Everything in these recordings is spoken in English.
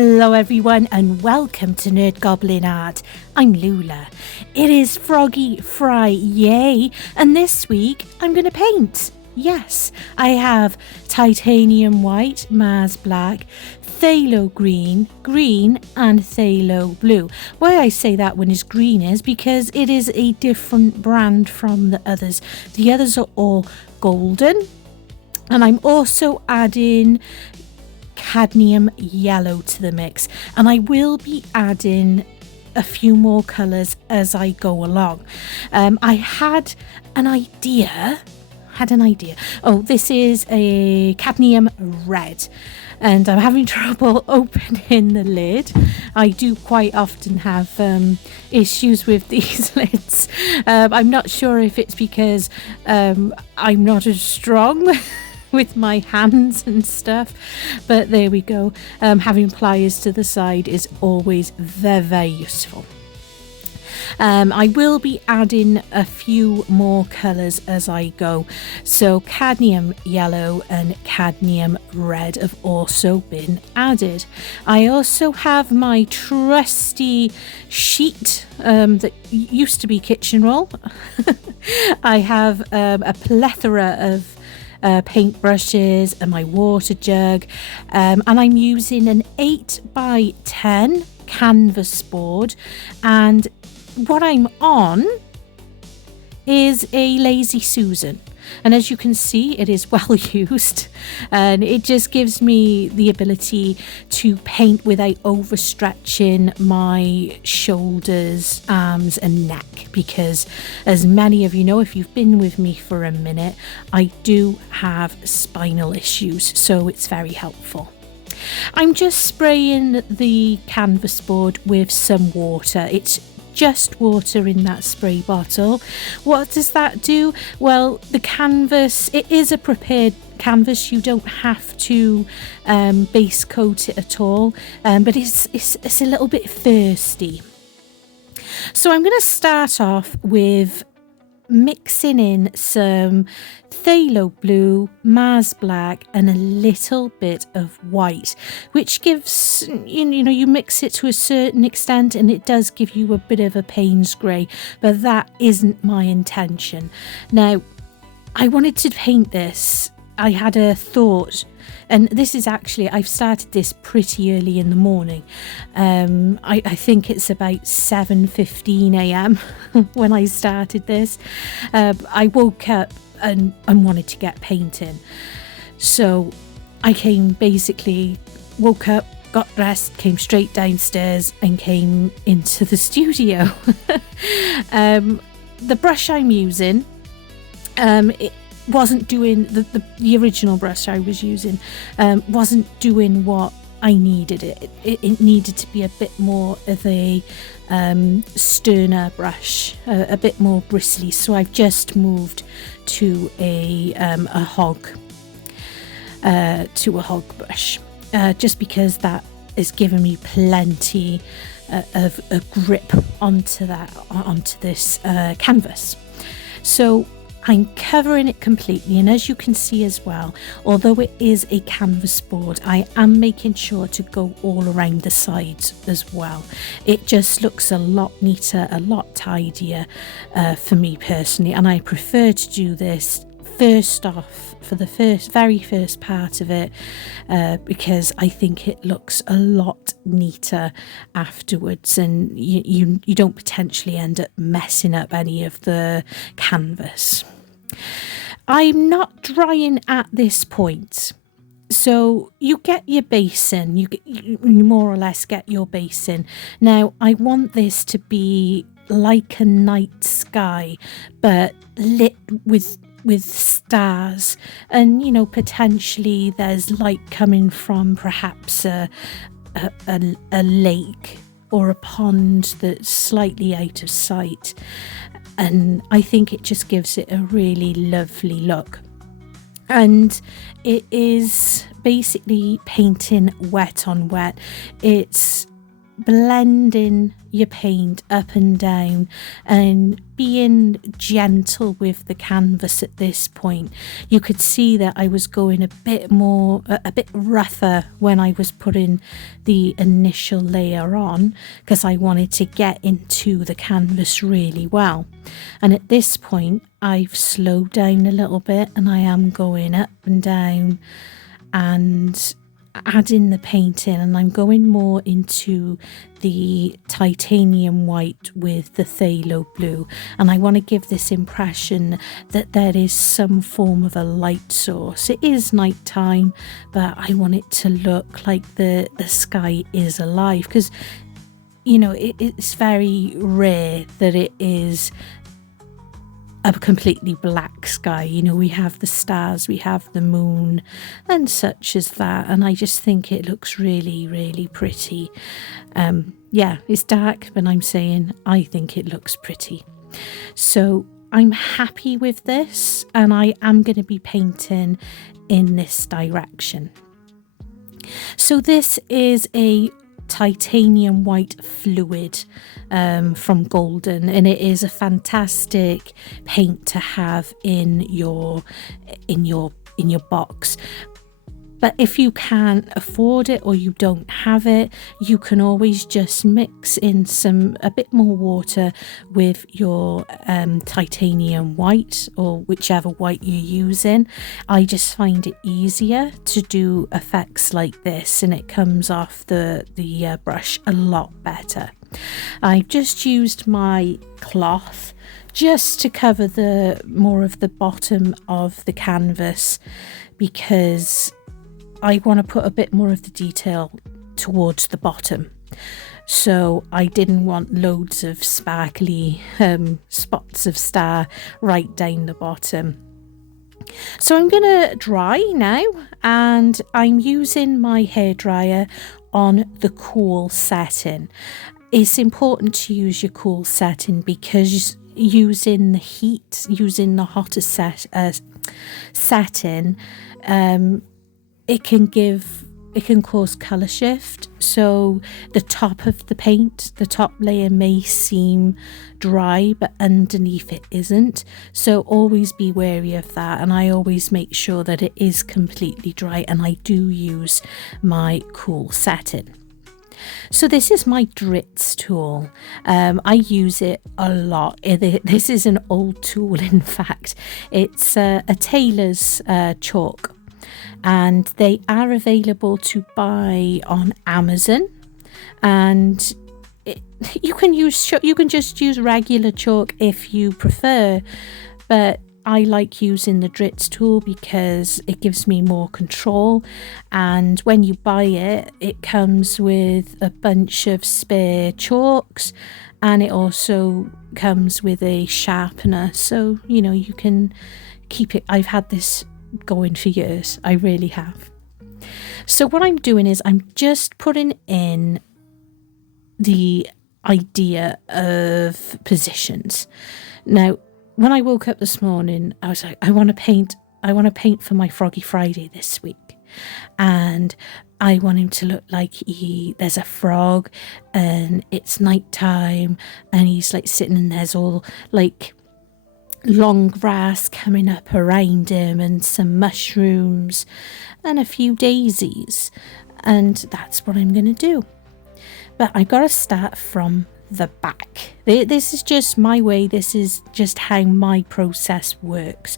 Hello everyone and welcome to NERDGOBLIN Art. I'm Lula. It is Froggy FriYAY and this week I'm going to paint. Yes, I have titanium white, Mars black, phthalo green and phthalo blue. Why I say that one is green is because it is a different brand from the others. The others are all golden, and I'm also adding cadmium yellow to the mix, and I will be adding a few more colours as I go along. I had an idea. Oh, this is a cadmium red, and I'm having trouble opening the lid. I do quite often have issues with these lids. I'm not sure if it's because I'm not as strong with my hands and stuff, but there we go. Having pliers to the side is always very, very useful. I will be adding a few more colours as I go. So cadmium yellow and cadmium red have also been added. I also have my trusty sheet that used to be kitchen roll. I have a plethora of paint brushes and my water jug, and I'm using an 8x10 canvas board, and what I'm on is a Lazy Susan, and as you can see it is well used, and it just gives me the ability to paint without overstretching my shoulders, arms and neck, because as many of you know, if you've been with me for a minute, I do have spinal issues, so it's very helpful. I'm just spraying the canvas board with some water. It's just water in that spray bottle. What does that do? Well, the canvas, it is a prepared canvas. You don't have to base coat it at all, but it's a little bit thirsty. So I'm going to start off with mixing in some phthalo blue, Mars black and a little bit of white, which gives, you mix it to a certain extent and it does give you a bit of a Payne's grey, but that isn't my intention. Now, I wanted to paint this. I had a thought, and this is actually, I've started this pretty early in the morning. I think it's about 7:15 a.m. when I started this. I woke up and wanted to get painting. So I woke up, got dressed, came straight downstairs and came into the studio. The brush I'm using, it wasn't doing, the original brush I was using wasn't doing what I needed. It needed to be a bit more of a sterner brush, a bit more bristly, so I've just moved to a hog brush, just because that is giving me plenty of a grip onto this canvas. So I'm covering it completely, and as you can see as well, although it is a canvas board, I am making sure to go all around the sides as well. It just looks a lot neater, a lot tidier for me personally, and I prefer to do this first off for the very first part of it, because I think it looks a lot neater afterwards, and you don't potentially end up messing up any of the canvas. I'm not drying at this point, so you get your base in, you more or less get your base in. Now I want this to be like a night sky, but lit with stars, and potentially there's light coming from perhaps a lake or a pond that's slightly out of sight, and I think it just gives it a really lovely look. And it is basically painting wet on wet. It's blending your paint up and down and being gentle with the canvas at this point. You could see that I was going a bit rougher when I was putting the initial layer on, because I wanted to get into the canvas really well. And at this point I've slowed down a little bit, and I am going up and down and adding the paint in, and I'm going more into the titanium white with the phthalo blue, and I want to give this impression that there is some form of a light source. It is night time, but I want it to look like the sky is alive, because you know it's very rare that it is a completely black sky. You know, we have the stars, we have the moon and such as that, and I just think it looks really, really pretty. Yeah, it's dark, but I'm saying I think it looks pretty. So I'm happy with this, and I am going to be painting in this direction. So this is a titanium white fluid from Golden, and it is a fantastic paint to have in your box. But if you can't afford it or you don't have it, you can always just mix in a bit more water with your titanium white, or whichever white you're using. I just find it easier to do effects like this, and it comes off the brush a lot better. I've just used my cloth just to cover more of the bottom of the canvas, because I want to put a bit more of the detail towards the bottom. So I didn't want loads of sparkly spots of star right down the bottom. So I'm going to dry now, and I'm using my hairdryer on the cool setting. It's important to use your cool setting, because using the heat, using the hotter setting, it can cause colour shift. So the top of the paint, the top layer may seem dry, but underneath it isn't. So always be wary of that, and I always make sure that it is completely dry, and I do use my cool setting. So this is my Dritz tool. I use it a lot. This is an old tool, in fact. It's a Tailors Chalk, and they are available to buy on Amazon. And you can just use regular chalk if you prefer, but I like using the Dritz tool because it gives me more control. And when you buy it, it comes with a bunch of spare chalks, and it also comes with a sharpener, so you know you can keep it. I've had this going for years, I really have. So what I'm doing is I'm just putting in the idea of positions. Now, when I woke up this morning, I was like, I want to paint for my Froggy Friday this week, and I want him to look like there's a frog and it's night time, and he's like sitting, and there's all like long grass coming up around him, and some mushrooms and a few daisies, and that's what I'm going to do. But I've got to start from the back. This is just my way. This is just how my process works.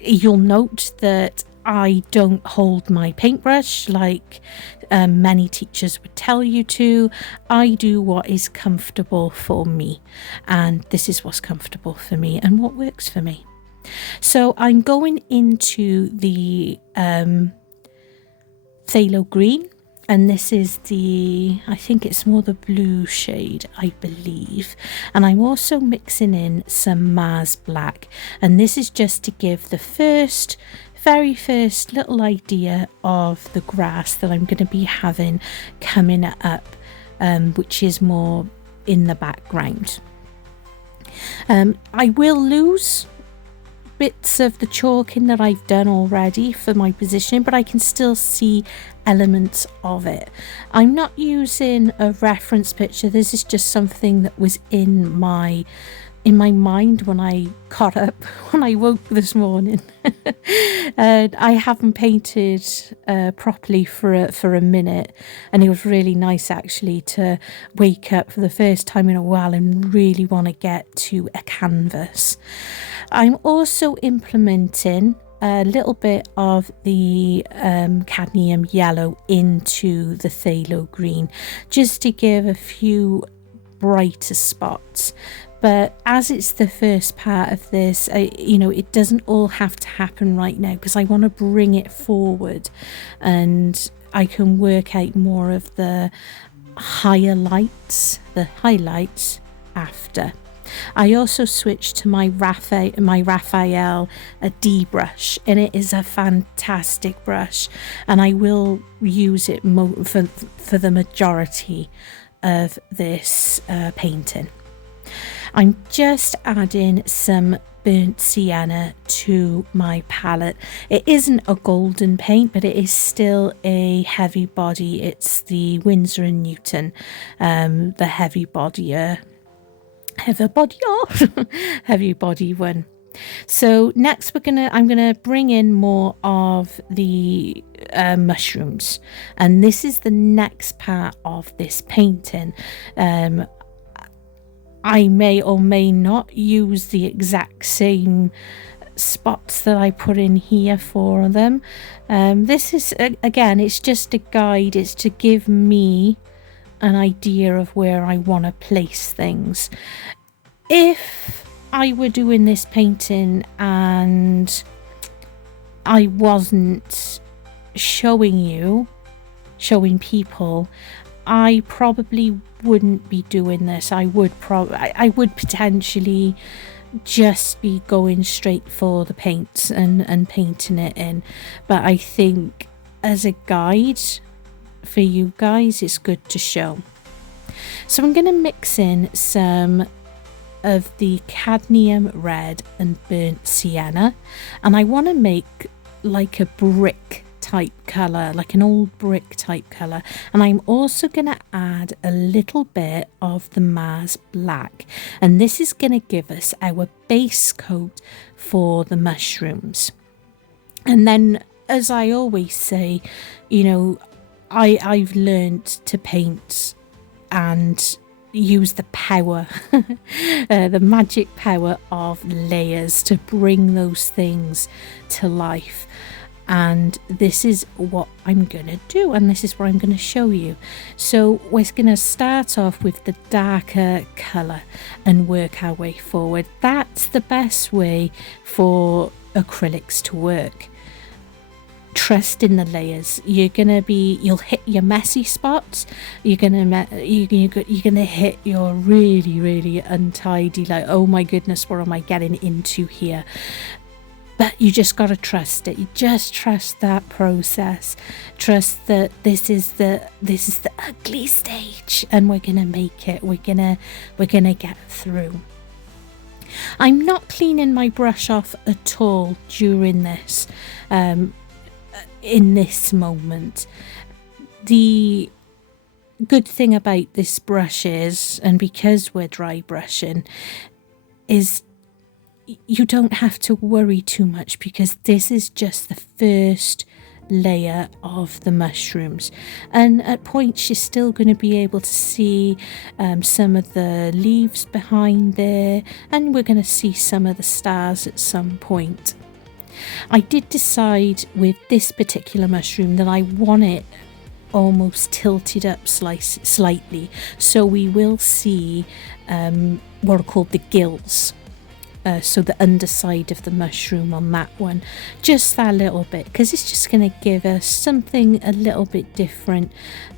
You'll note that I don't hold my paintbrush like many teachers would tell you to. I do what is comfortable for me, and this is what's comfortable for me and what works for me. So I'm going into the phthalo green, and this is I think it's more the blue shade, I believe. And I'm also mixing in some Mars black, and this is just to give the very first little idea of the grass that I'm going to be having coming up, which is more in the background. I will lose bits of the chalk in that I've done already for my positioning, but I can still see elements of it. I'm not using a reference picture. This is just something that was in my mind when I got up, when I woke this morning. And I haven't painted properly for a minute, and it was really nice actually to wake up for the first time in a while and really want to get to a canvas. I'm also implementing a little bit of the cadmium yellow into the phthalo green, just to give a few brighter spots. But as it's the first part of this, it doesn't all have to happen right now, because I want to bring it forward and I can work out more of the highlights after. I also switched to my Raphael D Brush, and it is a fantastic brush, and I will use it for the majority of this painting. I'm just adding some burnt sienna to my palette. It isn't a golden paint, but it is still a heavy body. It's the Winsor & Newton, the heavy body one. So next I'm gonna bring in more of the mushrooms, and this is the next part of this painting. I may or may not use the exact same spots that I put in here for them. This is, again, it's just a guide. It's to give me an idea of where I want to place things. If I were doing this painting and I wasn't showing people, I probably wouldn't be doing this. I would potentially just be going straight for the paints and painting it in. But I think as a guide for you guys, it's good to show. So I'm going to mix in some of the cadmium red and burnt sienna, and I want to make like a brick type colour, like an old brick type colour. And I'm also going to add a little bit of the Mars black, and this is going to give us our base coat for the mushrooms. And then, as I always say, I've learned to paint and use the power the magic power of layers to bring those things to life. And this is what I'm going to do, and this is what I'm going to show you. So we're going to start off with the darker colour and work our way forward. That's the best way for acrylics to work. Trust in the layers. You'll hit your messy spots. You're gonna hit your really untidy, like, oh my goodness, what am I getting into here? But you just got to trust it. You just trust that process. Trust that this is the ugly stage, and we're gonna make it. We're gonna get through. I'm not cleaning my brush off at all during this. In this moment, the good thing about this brush is, and because we're dry brushing, is you don't have to worry too much, because this is just the first layer of the mushrooms, and at points you're still going to be able to see some of the leaves behind there, and we're going to see some of the stars at some point. I did decide with this particular mushroom that I want it almost tilted up slightly, so we will see what are called the gills. So the underside of the mushroom on that one, just that little bit, because it's just going to give us something a little bit different,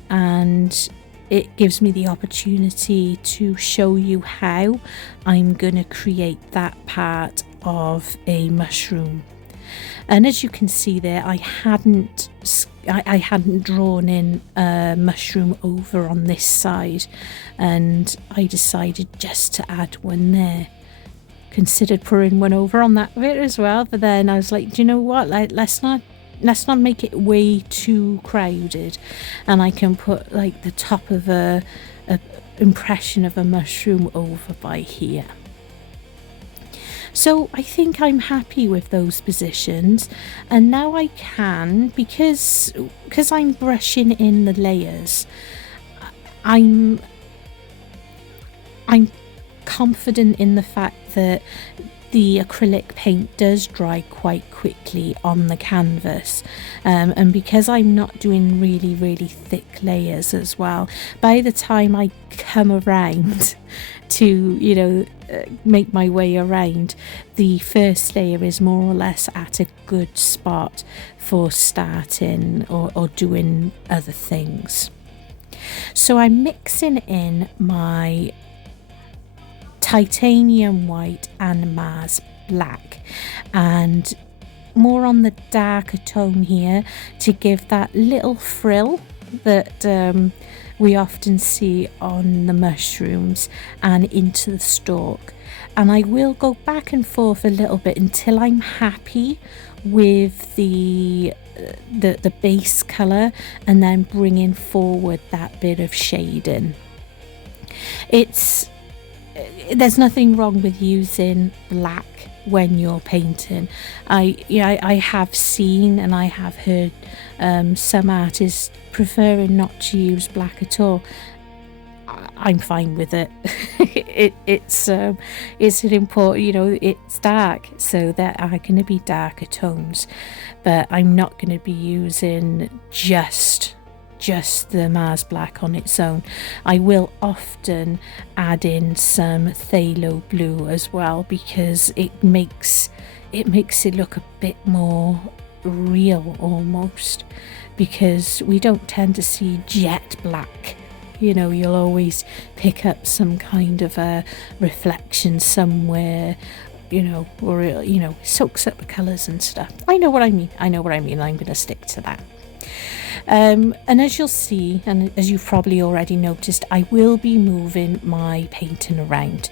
and it gives me the opportunity to show you how I'm going to create that part of a mushroom. And as you can see there, I hadn't drawn in a mushroom over on this side, and I decided just to add one there. considered pouring one over on that bit as well, but then I was like, do you know what, like, let's not make it way too crowded, and I can put like the top of a impression of a mushroom over by here. So I think I'm happy with those positions, and now I can, because I'm brushing in the layers, I'm confident in the fact that the acrylic paint does dry quite quickly on the canvas, and because I'm not doing really thick layers as well, by the time I come around to make my way around, the first layer is more or less at a good spot for starting or doing other things. So I'm mixing in my titanium white and Mars black, and more on the darker tone here to give that little frill that we often see on the mushrooms and into the stalk. And I will go back and forth a little bit until I'm happy with the base colour, and then bringing forward that bit of shading. There's nothing wrong with using black when you're painting. I have seen and I have heard some artists preferring not to use black at all. I'm fine with it. It's an important, it's dark, so there are going to be darker tones, but I'm not going to be using just the Mars black on its own. I will often add in some phthalo blue as well, because it makes it look a bit more real almost, because we don't tend to see jet black. You'll always pick up some kind of a reflection somewhere, or soaks up the colours and stuff. I know what I mean. I'm going to stick to that. And as you'll see, and as you've probably already noticed, I will be moving my painting around.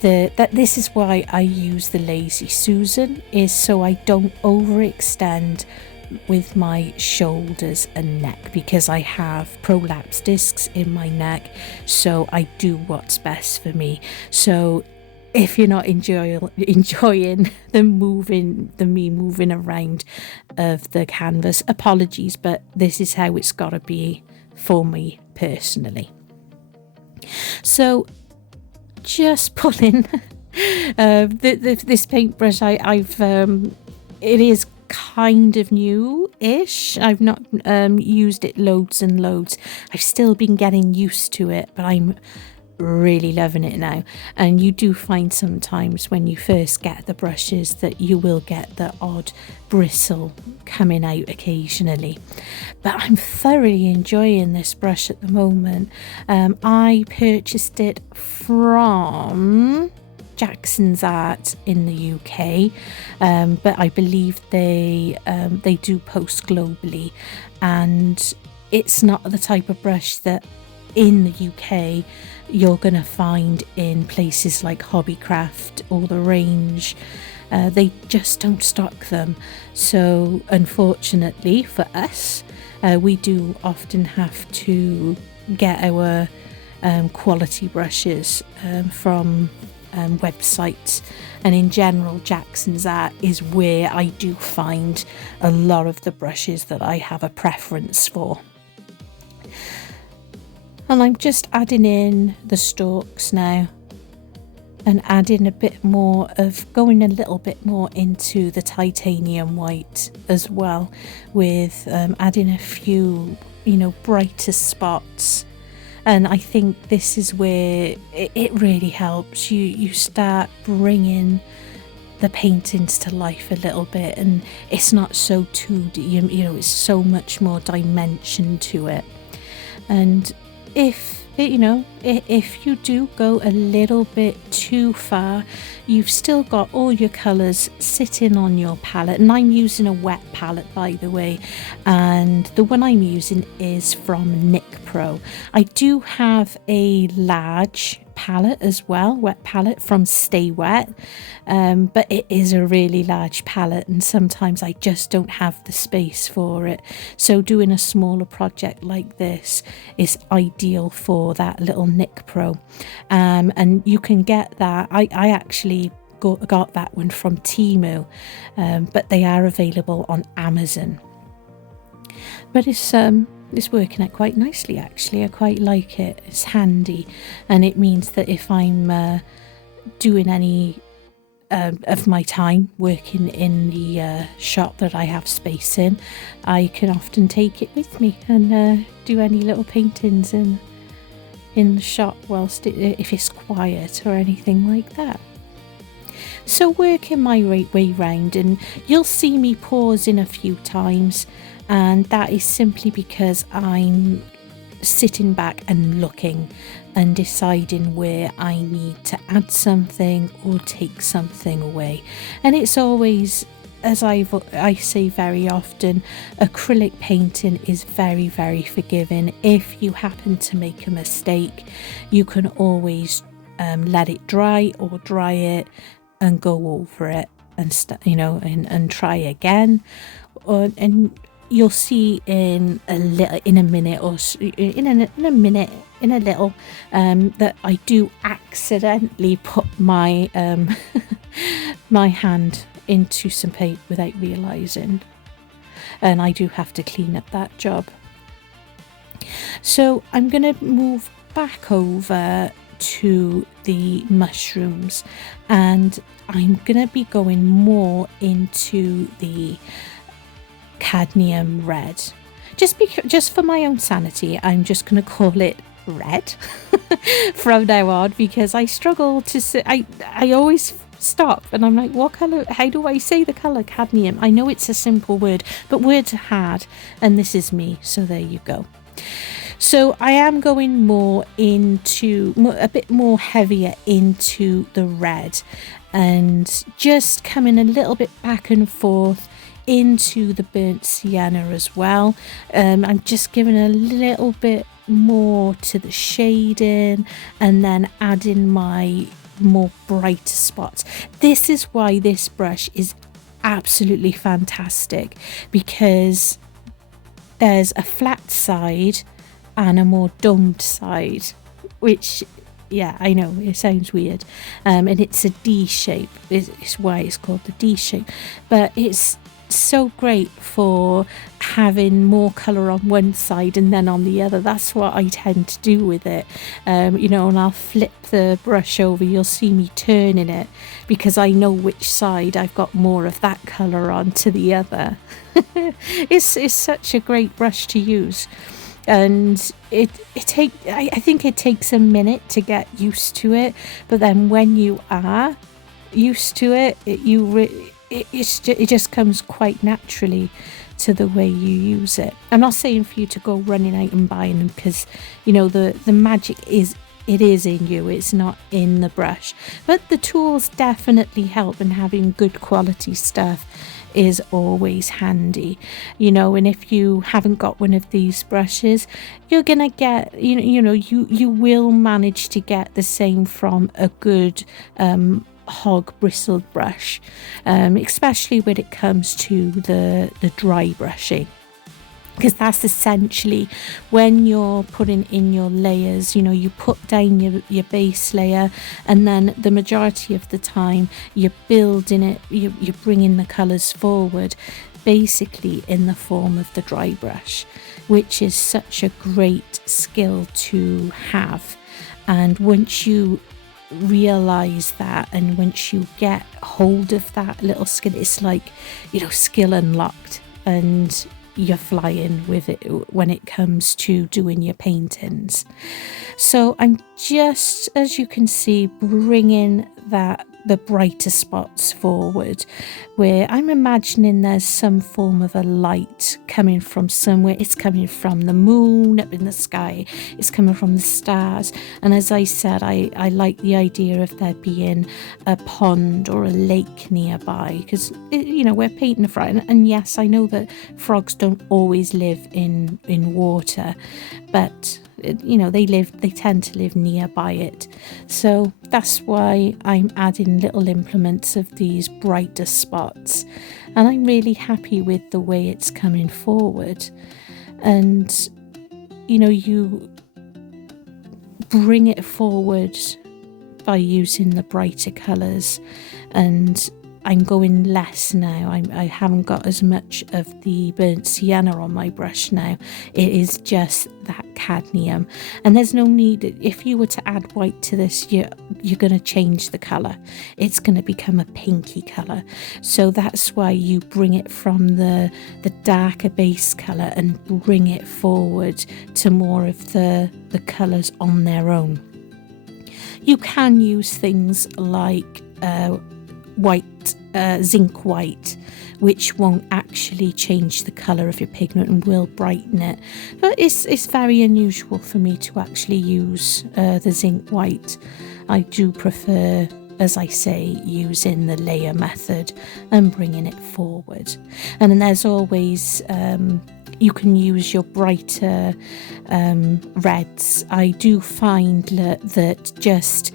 This is why I use the Lazy Susan, is so I don't overextend with my shoulders and neck, because I have prolapse discs in my neck, so I do what's best for me. So if you're not enjoying me moving around of the canvas, apologies, but this is how it's got to be for me personally. So just pulling this paintbrush, it is kind of new-ish. I've not used it loads and loads. I've still been getting used to it, but I'm really loving it now. And you do find sometimes when you first get the brushes that you will get the odd bristle coming out occasionally, but I'm thoroughly enjoying this brush at the moment. I purchased it from Jackson's Art in the UK, but I believe they do post globally, and it's not the type of brush that in the UK you're gonna find in places like Hobbycraft or The Range. They just don't stock them, so unfortunately for us, we do often have to get our quality brushes from websites, and in general Jackson's Art is where I do find a lot of the brushes that I have a preference for. And I'm just adding in the stalks now, and adding a bit more of, going a little bit more into the titanium white as well, with adding a few brighter spots. And I think this is where it really helps. You start bringing the paintings to life a little bit, and it's not so 2D, it's so much more dimension to it. And if you do go a little bit too far, you've still got all your colours sitting on your palette. And I'm using a wet palette, by the way, and the one I'm using is from Nick Pro. I do have a large palette as well, wet palette from Stay Wet, but it is a really large palette and sometimes I just don't have the space for it. So doing a smaller project like this is ideal for that little Nick Pro. And you can get that. I actually got that one from Temu, but they are available on Amazon. But it's working out quite nicely actually. I quite like it. It's handy, and it means that if I'm doing any of my time working in the shop that I have space in, I can often take it with me and do any little paintings in the shop whilst if it's quiet or anything like that. So working my way round, and you'll see me pause in a few times, and that is simply because I'm sitting back and looking and deciding where I need to add something or take something away. And it's always, as I say very often, acrylic painting is very, very forgiving. If you happen to make a mistake, you can always let it dry or dry it and go over it and try again. And you'll see in a little that I do accidentally put my my hand into some paint without realizing, and I do have to clean up that job. So I'm gonna move back over to the mushrooms, and I'm gonna be going more into the cadmium red. Just for my own sanity, I'm just gonna call it red from now on, because I struggle to say. I always stop and I'm like, what color? How do I say the color cadmium? I know it's a simple word, but words are hard, and this is me. So there you go. So I am going more into a bit more heavier into the red, and just coming a little bit back and forth into the burnt sienna as well. I'm just giving a little bit more to the shading and then adding my more brighter spots. This is why this brush is absolutely fantastic, because there's a flat side and a more domed side, which, yeah, I know it sounds weird, and it's a D shape. It's why it's called the D shape, but it's so great for having more color on one side and then on the other. That's what I tend to do with it, and I'll flip the brush over. You'll see me turning it because I know which side I've got more of that color on to the other. It's such a great brush to use. And I think it takes a minute to get used to it, but then when you are used to it, it just comes quite naturally to the way you use it. I'm not saying for you to go running out and buying them, because the magic is in you, it's not in the brush, but the tools definitely help, and having good quality stuff is always handy, and if you haven't got one of these brushes, you're gonna get you will manage to get the same from a good hog bristled brush, especially when it comes to the dry brushing, because that's essentially when you're putting in your layers. You put down your base layer, and then the majority of the time you're building it, you're bringing the colors forward, basically in the form of the dry brush, which is such a great skill to have. And once you realize that, and once you get hold of that little skill, it's like skill unlocked, and you're flying with it when it comes to doing your paintings. So I'm just, as you can see, bringing the brighter spots forward, where I'm imagining there's some form of a light coming from somewhere. It's coming from the moon up in the sky, it's coming from the stars, and as I said, I like the idea of there being a pond or a lake nearby, because we're painting a frog, and yes, I know that frogs don't always live in water, but you know, they tend to live nearby it. So that's why I'm adding little implements of these brighter spots, and I'm really happy with the way it's coming forward. And you know, you bring it forward by using the brighter colours, and I'm going less now. I haven't got as much of the burnt sienna on my brush now. It is just that cadmium, and there's no need. If you were to add white to this, you're going to change the colour. It's going to become a pinky colour. So that's why you bring it from the darker base colour and bring it forward to more of the colours on their own. You can use things like white, zinc white, which won't actually change the colour of your pigment and will brighten it. But it's very unusual for me to actually use the zinc white. I do prefer, as I say, using the layer method and bringing it forward. And then there's always you can use your brighter reds. I do find that just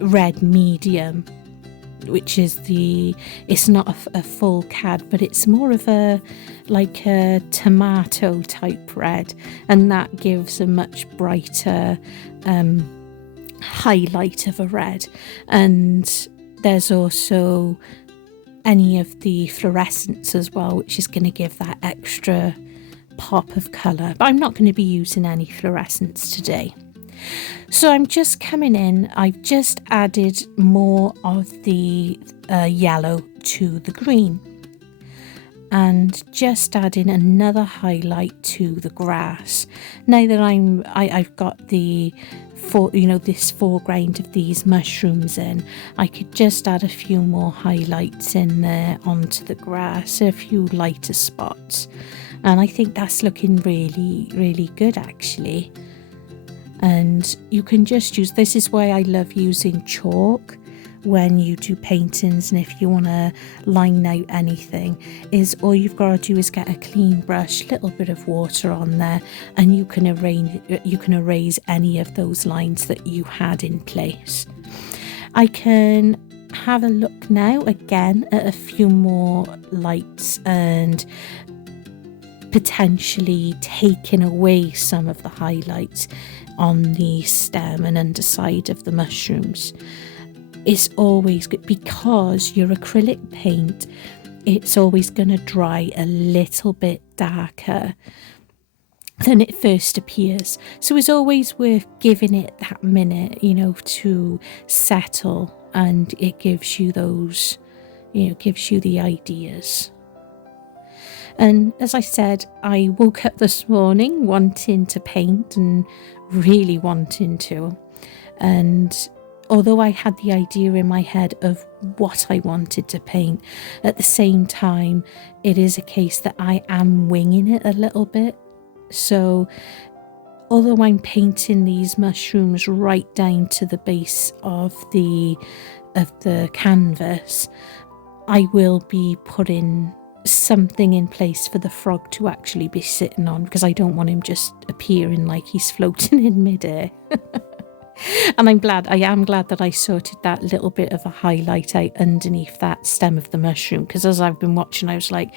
red medium, which is it's not a full cad, but it's more of a tomato type red, and that gives a much brighter highlight of a red. And there's also any of the fluorescents as well, which is going to give that extra pop of colour. But I'm not going to be using any fluorescents today. So I'm just coming in, I've just added more of the yellow to the green, and just adding another highlight to the grass. Now that I've got this foreground of these mushrooms in, I could just add a few more highlights in there onto the grass, a few lighter spots, and I think that's looking really, really good actually. And you can just use, this is why I love using chalk when you do paintings, and if you want to line out anything, is all you've got to do is get a clean brush, little bit of water on there, and you can erase any of those lines that you had in place. I can have a look now again at a few more lights and potentially taking away some of the highlights on the stem and underside of the mushrooms. It's always good because your acrylic paint, it's always going to dry a little bit darker than it first appears. So it's always worth giving it that minute, you know, to settle, and it gives you those, you know, gives you the ideas. And as I said, I woke up this morning wanting to paint and really wanting to. And although I had the idea in my head of what I wanted to paint, at the same time, it is a case that I am winging it a little bit. So although I'm painting these mushrooms right down to the base of the canvas, I will be putting something in place for the frog to actually be sitting on, because I don't want him just appearing like he's floating in midair. And I am glad that I sorted that little bit of a highlight out underneath that stem of the mushroom, because as I've been watching, I was like,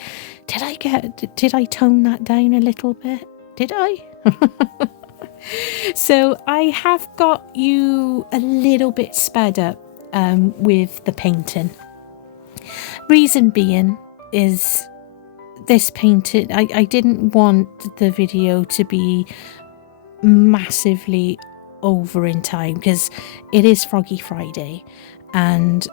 did I tone that down a little bit? Did I? So I have got you a little bit sped up with the painting. Reason being is this painting, I didn't want the video to be massively over in time, because it is Froggy Friday and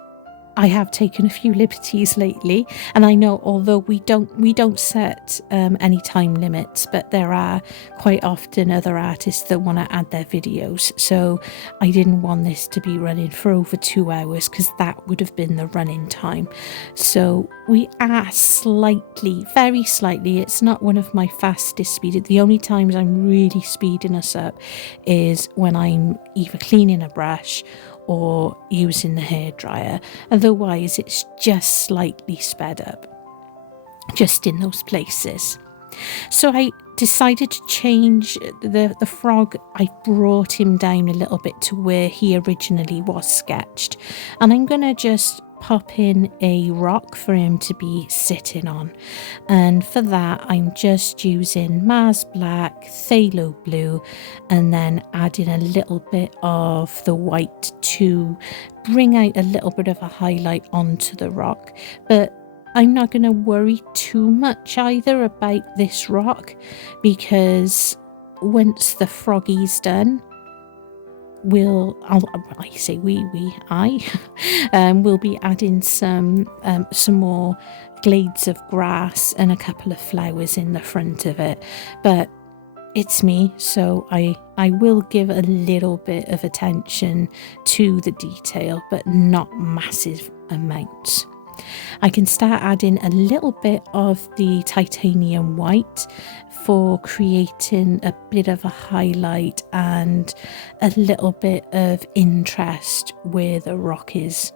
I have taken a few liberties lately, and I know although we don't set any time limits, but there are quite often other artists that want to add their videos, so I didn't want this to be running for over 2 hours, because that would have been the running time. So we are very slightly, it's not one of my fastest speeds. The only times I'm really speeding us up is when I'm either cleaning a brush or using the hairdryer. Otherwise it's just slightly sped up, just in those places. So I decided to change the frog. I brought him down a little bit to where he originally was sketched, and I'm going to just pop in a rock for him to be sitting on, and for that I'm just using Mars Black, Phthalo Blue, and then adding a little bit of the white to bring out a little bit of a highlight onto the rock. But I'm not going to worry too much either about this rock, because once the Froggy's done, I say will be adding some more glades of grass and a couple of flowers in the front of it. But it's me, so I will give a little bit of attention to the detail, but not massive amounts. I can start adding a little bit of the titanium white for creating a bit of a highlight and a little bit of interest where the rock is.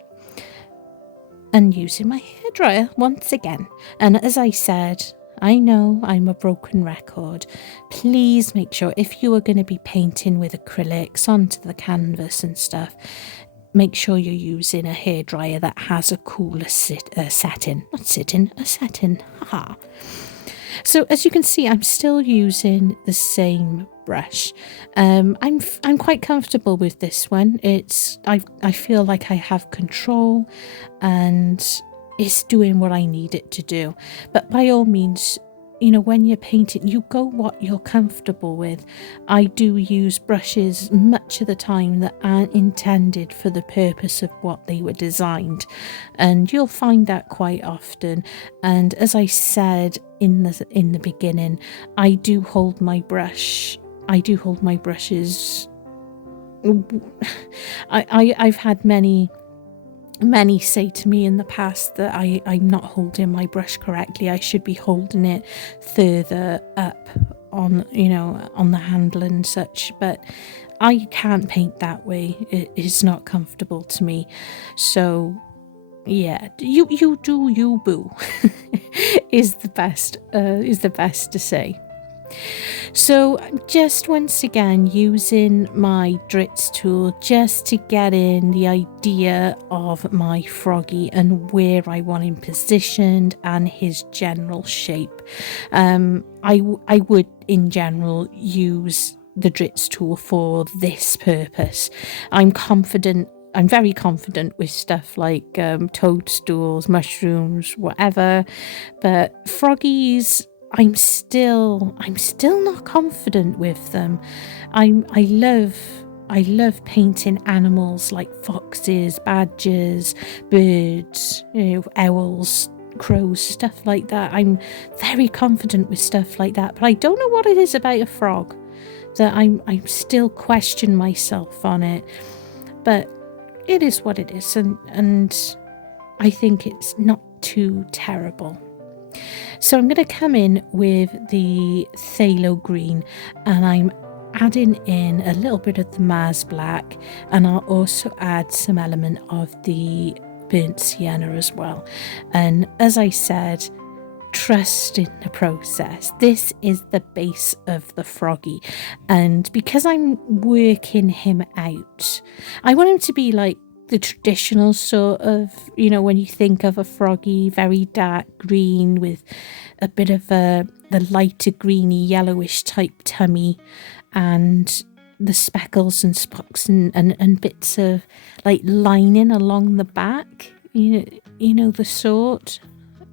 And using my hairdryer once again. And as I said, I know I'm a broken record. Please make sure, if you are going to be painting with acrylics onto the canvas and stuff, make sure you're using a hairdryer that has a cooler setting. Haha. So as you can see, I'm still using the same brush. I'm quite comfortable with this one. I feel like I have control and it's doing what I need it to do. But by all means, you know, when you're painting, you go what you're comfortable with. I do use brushes much of the time that aren't intended for the purpose of what they were designed, and you'll find that quite often. And as I said in the beginning, I do hold my brushes. I've had many say to me in the past that I'm not holding my brush correctly. I should be holding it further up on the handle and such, but I can't paint that way. It is not comfortable to me. So yeah, you do you, boo. is the best to say. So just once again using my Dritz tool just to get in the idea of my Froggy and where I want him positioned and his general shape. I would in general use the Dritz tool for this purpose. I'm very confident with stuff like toadstools, mushrooms, whatever, but Froggies, I'm still not confident with them. I love painting animals like foxes, badgers, birds, owls, crows, stuff like that. I'm very confident with stuff like that, but I don't know what it is about a frog that I'm still question myself on it. But it is what it is, and I think it's not too terrible. So I'm going to come in with the phthalo green, and I'm adding in a little bit of the Mars Black, and I'll also add some element of the burnt sienna as well. And as I said, trust in the process. This is the base of the Froggy, and because I'm working him out, I want him to be like the traditional sort of, when you think of a Froggy, very dark green with a bit of the lighter greeny yellowish type tummy, and the speckles and spots and bits of like lining along the back, the sort,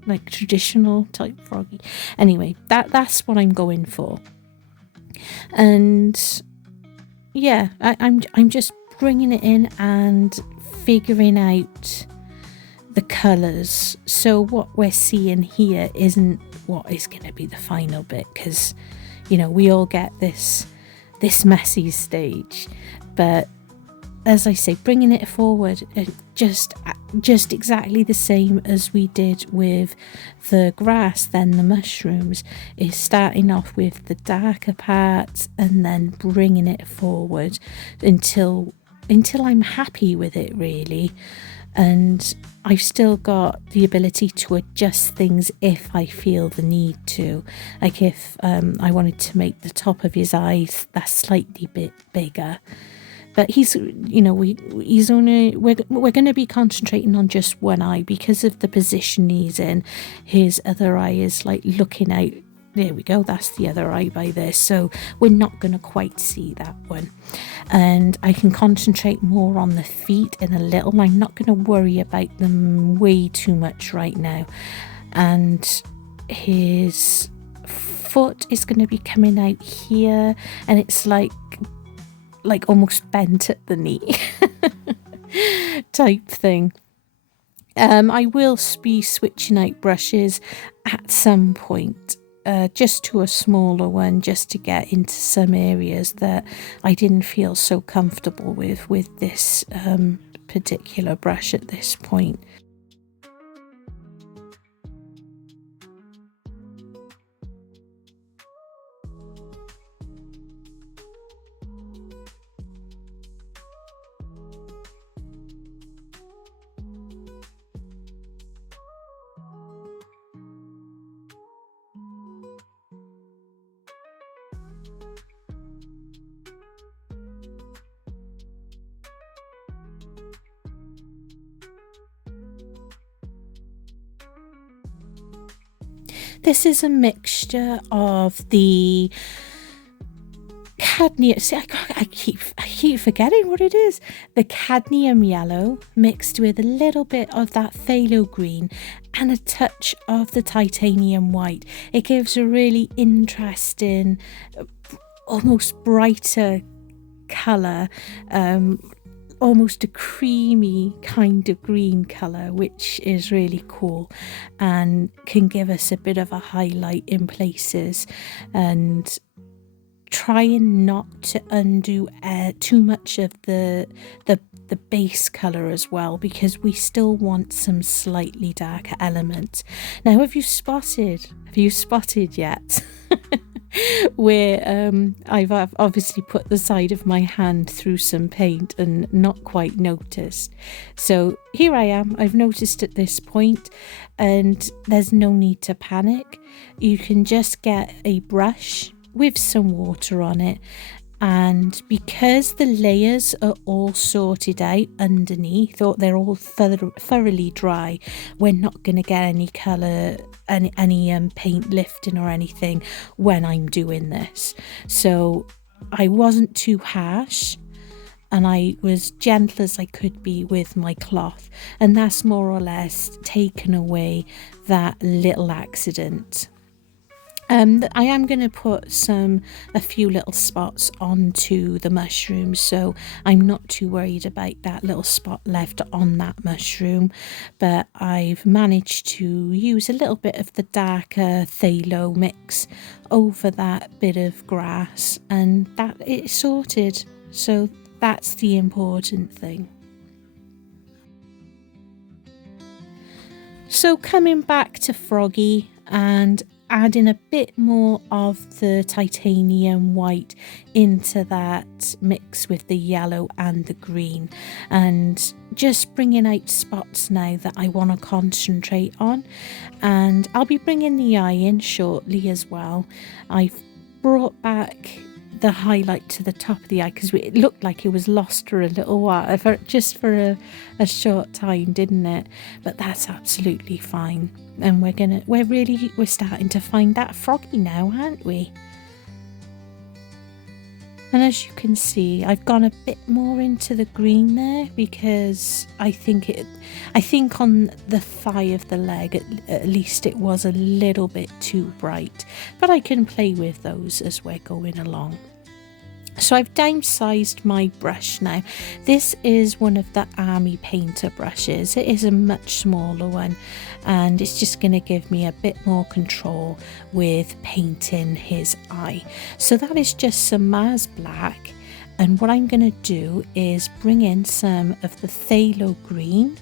like traditional type Froggy. Anyway, that's what I'm going for. And yeah, I'm just bringing it in and figuring out the colours. So what we're seeing here isn't what is going to be the final bit, because we all get this messy stage. But as I say, bringing it forward, just exactly the same as we did with the grass, then the mushrooms, is starting off with the darker parts and then bringing it forward until I'm happy with it, really. and I've still got the ability to adjust things if I feel the need to. Like if I wanted to make the top of his eyes that slightly bit bigger. But he's, you know, we're going to be concentrating on just one eye because of the position he's in. His other eye is like looking out. There we go, that's the other eye by this. So we're not going to quite see that one. And I can concentrate more on the feet in a little. I'm not going to worry about them way too much right now. And his foot is going to be coming out here, and it's like almost bent at the knee type thing. I will be switching out brushes at some point. Just to a smaller one, just to get into some areas that I didn't feel so comfortable with this particular brush at this point. This is a mixture of the cadmium. See, I keep forgetting what it is. The cadmium yellow mixed with a little bit of that phthalo green and a touch of the titanium white. It gives a really interesting, almost brighter colour. Almost a creamy kind of green colour, which is really cool and can give us a bit of a highlight in places, and trying not to undo too much of the base colour as well, because we still want some slightly darker elements. Now, have you spotted yet where I've obviously put the side of my hand through some paint and not quite noticed? So here I am, I've noticed at this point, and there's no need to panic. You can just get a brush with some water on it, and because the layers are all sorted out underneath, or they're all thoroughly dry, we're not going to get any colour, any paint lifting or anything when I'm doing this. So I wasn't too harsh, and I was gentle as I could be with my cloth, and that's more or less taken away that little accident. I am going to put a few little spots onto the mushrooms, so I'm not too worried about that little spot left on that mushroom, but I've managed to use a little bit of the darker phthalo mix over that bit of grass, and that it's sorted. So that's the important thing. So coming back to Froggy and adding a bit more of the titanium white into that mix with the yellow and the green, and just bringing out spots now that I want to concentrate on. And I'll be bringing the eye in shortly as well. I've brought back the highlight to the top of the eye because it looked like it was lost for a little while, just for a short time, didn't it? But that's absolutely fine, and we're starting to find that Froggy now, aren't we? And as you can see, I've gone a bit more into the green there because I think on the thigh of the leg at least it was a little bit too bright, but I can play with those as we're going along. So I've downsized my brush now. This is one of the Army Painter brushes. It is a much smaller one, and it's just going to give me a bit more control with painting his eye. So that is just some Mars Black, and what I'm going to do is bring in some of the phthalo green,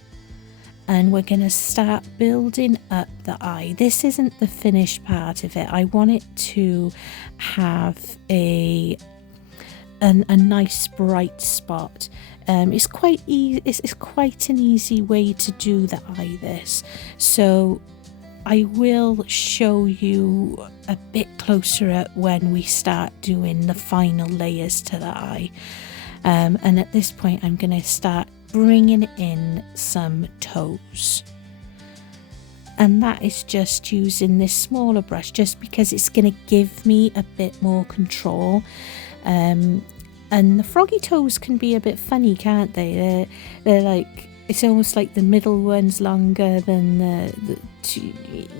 and we're going to start building up the eye. This isn't the finished part of it. I want it to have a a nice bright spot. It's quite easy. It's quite an easy way to do the eye. This, so I will show you a bit closer at when we start doing the final layers to the eye. And at this point, I'm going to start bringing in some toes. And that is just using this smaller brush, just because it's going to give me a bit more control. And the froggy toes can be a bit funny, can't they? They're like, it's almost like the middle one's longer than the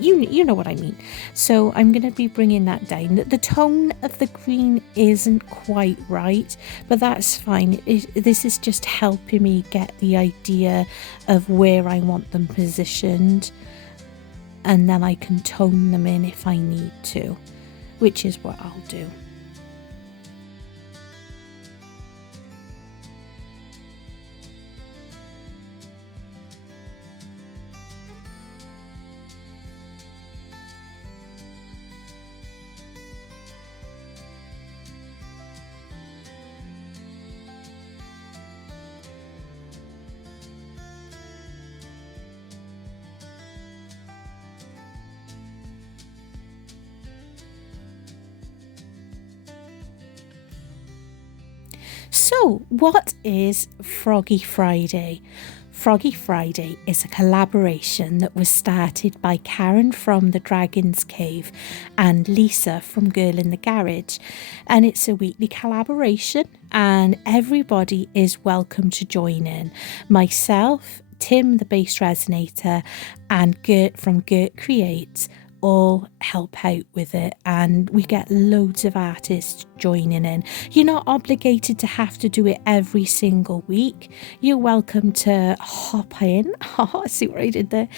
you know what I mean. So I'm going to be bringing that down. The tone of the green isn't quite right, but that's fine. This is just helping me get the idea of where I want them positioned, and then I can tone them in if I need to, which is what I'll do. So, what is Froggy Friday? Froggy Friday is a collaboration that was started by Karen from the Dragon's Cave and Lisa from Girl in the Garage, and it's a weekly collaboration and everybody is welcome to join in. Myself, Tim the Bass Resonator, and Gert from Gert Creates all help out with it, and we get loads of artists joining in. You're not obligated to have to do it every single week. You're welcome to hop in. See what I did there?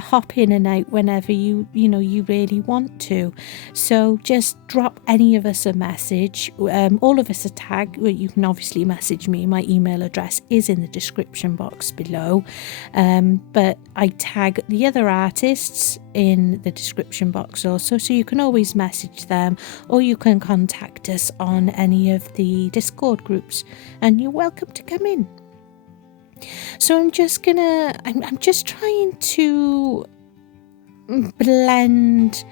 Hop in and out whenever you really want to. So just drop any of us a message. All of us a tag. Well, you can obviously message me. My email address is in the description box below. But I tag the other artists in the description box also, so you can always message them, or you can contact us on any of the Discord groups, and you're welcome to come in. So I'm just trying to blend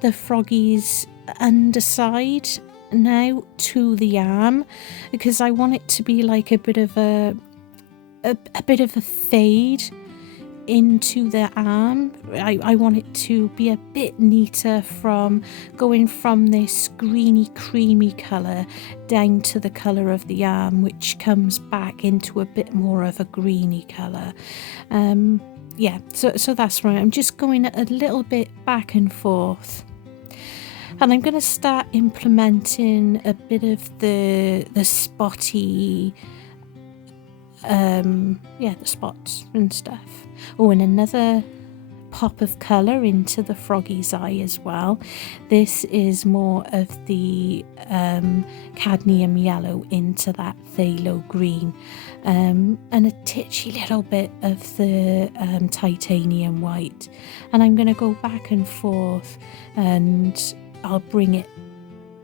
the froggy's underside now to the arm, because I want it to be like a bit of a fade into the arm. I want it to be a bit neater, from going from this greeny creamy colour down to the colour of the arm, which comes back into a bit more of a greeny colour. So that's right. I'm just going a little bit back and forth, and I'm going to start implementing a bit of the spotty the spots and stuff. Oh, and another pop of colour into the froggy's eye as well. This is more of the cadmium yellow into that phthalo green, and a titchy little bit of the titanium white. And I'm going to go back and forth, and I'll bring it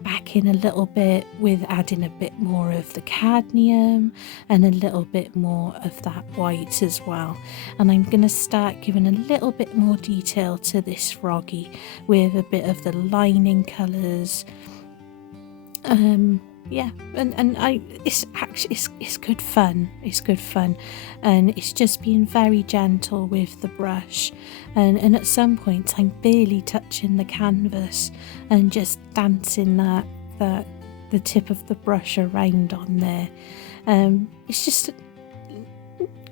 back in a little bit with adding a bit more of the cadmium and a little bit more of that white as well. And I'm going to start giving a little bit more detail to this froggy with a bit of the lining colours. It's good fun. It's good fun, and it's just being very gentle with the brush, and at some points I'm barely touching the canvas and just dancing the tip of the brush around on there. It's just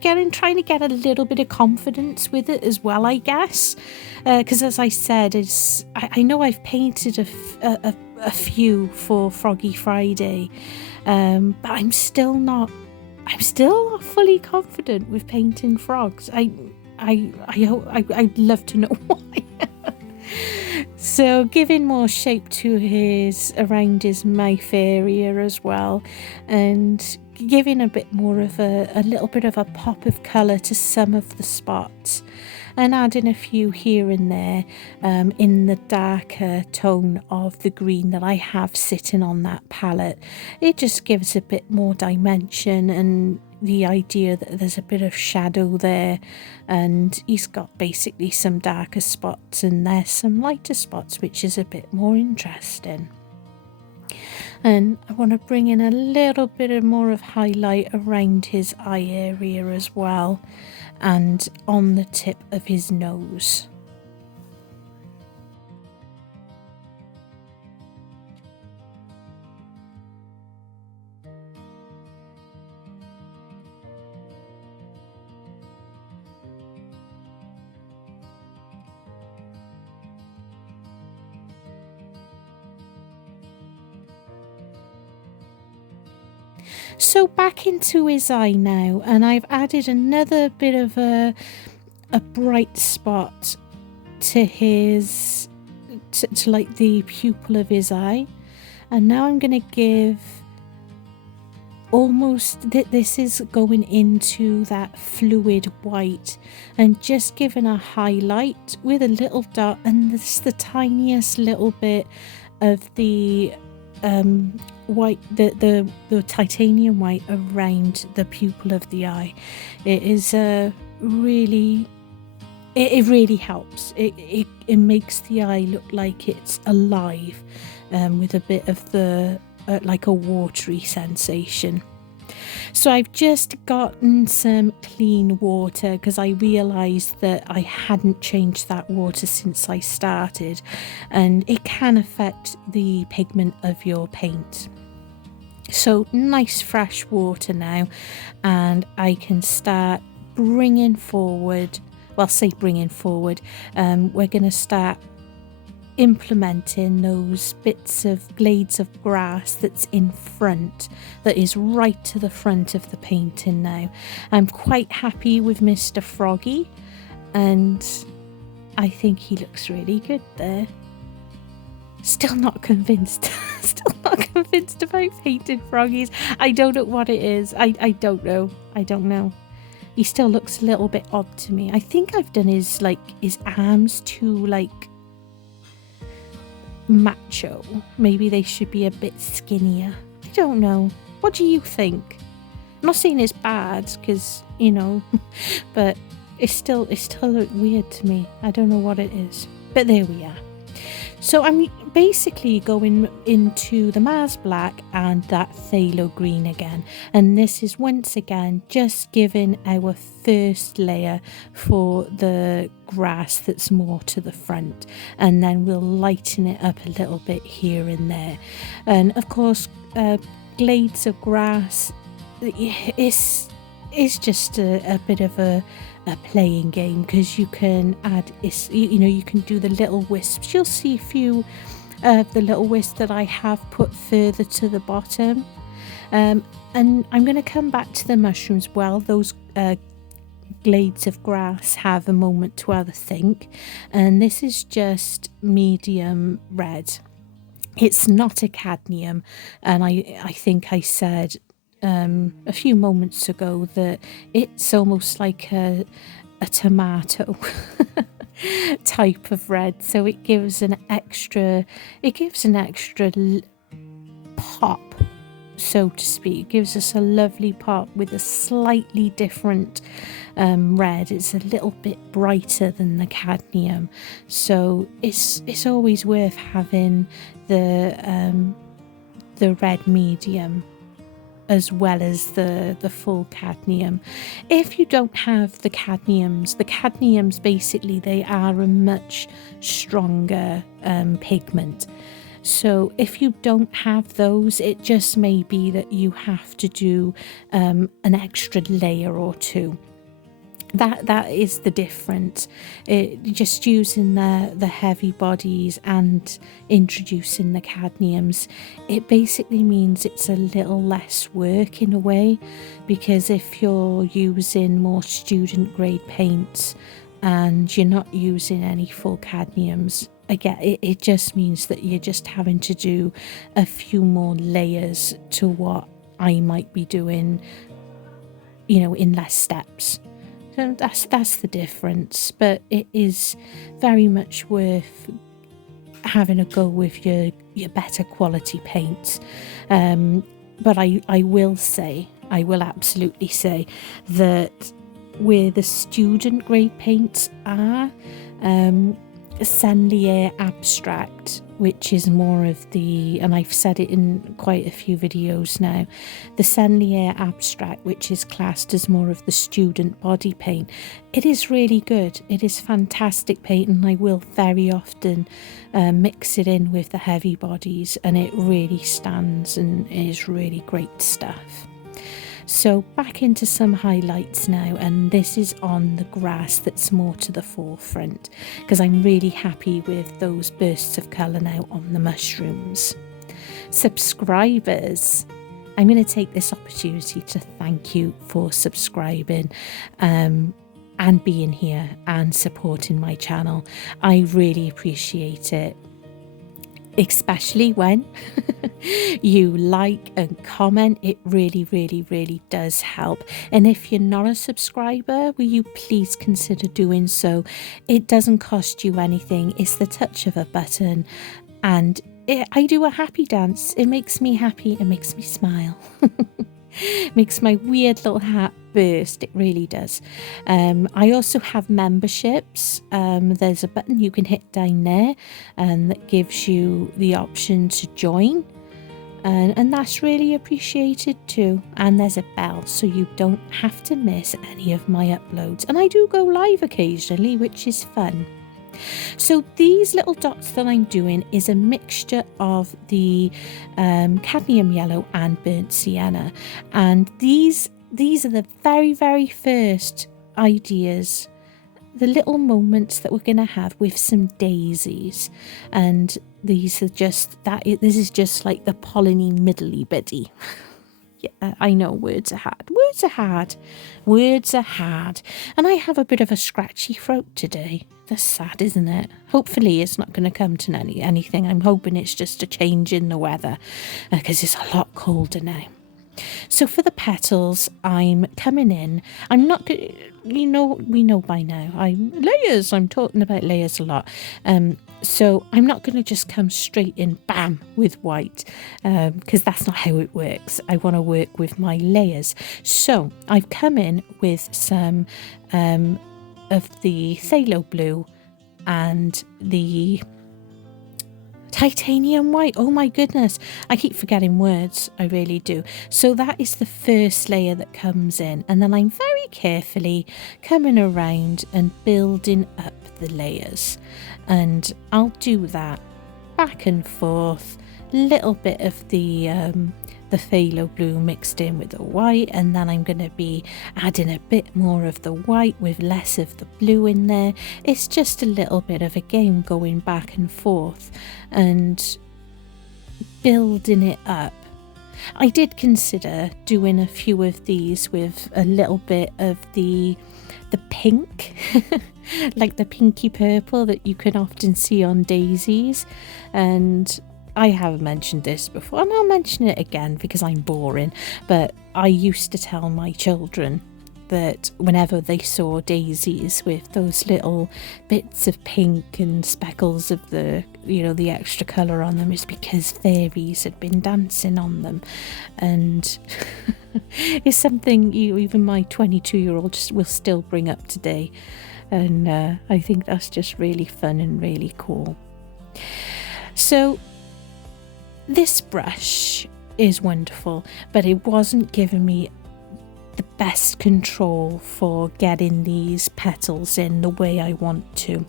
trying to get a little bit of confidence with it as well, I guess, because as I said, I know I've painted a few for Froggy Friday, but I'm still not fully confident with painting frogs. I'd love to know why. So giving more shape to around his mouth area as well, and giving a bit more of a little bit of a pop of colour to some of the spots, and adding a few here and there in the darker tone of the green that I have sitting on that palette. It just gives a bit more dimension and the idea that there's a bit of shadow there, and he's got basically some darker spots and there's some lighter spots, which is a bit more interesting. And I want to bring in a little bit of more of highlight around his eye area as well, and on the tip of his nose. So back into his eye now, and I've added another bit of a bright spot to his to like the pupil of his eye, and now I'm going to give almost this is going into that fluid white and just giving a highlight with a little dot, and this the tiniest little bit of the white, the titanium white around the pupil of the eye. It is really, it really helps. It makes the eye look like it's alive, with a bit of the like a watery sensation. So I've just gotten some clean water because I realised that I hadn't changed that water since I started, and it can affect the pigment of your paint. So nice fresh water now, and I can start bringing forward, well, say bringing forward, we're going to start implementing those bits of blades of grass that's in front, that is right to the front of the painting now. I'm quite happy with Mr. Froggy, and I think he looks really good there. Still not convinced. Still not convinced about painted Froggies. I don't know what it is. I don't know. I don't know. He still looks a little bit odd to me. I think I've done his arms too macho. Maybe they should be a bit skinnier. I don't know. What do you think? I'm not saying it's bad, because but it still looked weird to me. I don't know what it is, but there we are. So I'm basically going into the Mars Black and that phthalo green again, and this is once again just giving our first layer for the grass that's more to the front, and then we'll lighten it up a little bit here and there. And of course, blades of grass is just a bit of a playing game, because you can add you can do the little wisps. You'll see a few of the little wisps that I have put further to the bottom, and I'm going to come back to the mushrooms while those blades of grass have a moment to have a think. And this is just medium red. It's not a cadmium, and I think I said a few moments ago that it's almost like a tomato type of red, so it gives an extra pop, so to speak. It gives us a lovely pop with a slightly different red. It's a little bit brighter than the cadmium, so it's always worth having the red medium as well as the full cadmium. If you don't have the cadmiums basically, they are a much stronger pigment. So if you don't have those, it just may be that you have to do an extra layer or two. That is the difference. Just using the heavy bodies and introducing the cadmiums, it basically means it's a little less work in a way, because if you're using more student grade paints and you're not using any full cadmiums, again, it just means that you're just having to do a few more layers to what I might be doing, you know, in less steps. So that's the difference, but it is very much worth having a go with your better quality paints. But I will absolutely say that where the student grade paints are, Senlier Abstract, which is more of the, and I've said it in quite a few videos now, the Senlier Abstract, which is classed as more of the student body paint, it is really good. It is fantastic paint, and I will very often mix it in with the heavy bodies, and it really stands and is really great stuff. So back into some highlights now, and this is on the grass that's more to the forefront because I'm really happy with those bursts of colour now on the mushrooms. Subscribers, I'm going to take this opportunity to thank you for subscribing and being here and supporting my channel. I really appreciate it. Especially when you like and comment, it really does help. And if you're not a subscriber, will you please consider doing so? It doesn't cost you anything. It's the touch of a button, and I do a happy dance. It makes me happy. It makes me smile. Makes my weird little hat burst. It really does. I also have memberships. There's a button you can hit down there, and that gives you the option to join, and that's really appreciated too. And there's a bell so you don't have to miss any of my uploads, and I do go live occasionally, which is fun. So these little dots that I'm doing is a mixture of the cadmium yellow and burnt sienna, and these are the very first ideas, the little moments that we're going to have with some daisies. And these are just this is just like the polleny middly bitty. Yeah, I know words are hard. Words are hard. And I have a bit of a scratchy throat today. That's sad, isn't it? Hopefully it's not going to come to anything. I'm hoping it's just a change in the weather because it's a lot colder now. So for the petals, I'm coming in. I'm not, we know by now. I'm talking about layers a lot. So I'm not going to just come straight in, bam, with white, because that's not how it works. I want to work with my layers. So I've come in with some of the phthalo blue and the titanium white. Oh my goodness, I keep forgetting words, I really do. So that is the first layer that comes in, and then I'm very carefully coming around and building up the layers, and I'll do that back and forth, little bit of the phthalo blue mixed in with the white, and then I'm going to be adding a bit more of the white with less of the blue in there. It's just a little bit of a game going back and forth and building it up. I did consider doing a few of these with a little bit of the pink like the pinky purple that you can often see on daisies, and I have mentioned this before and I'll mention it again because I'm boring, but I used to tell my children that whenever they saw daisies with those little bits of pink and speckles of the extra colour on them, is because fairies had been dancing on them. And it's something even my 22-year-old will still bring up today, and I think that's just really fun and really cool. So this brush is wonderful, but it wasn't giving me the best control for getting these petals in the way I want to.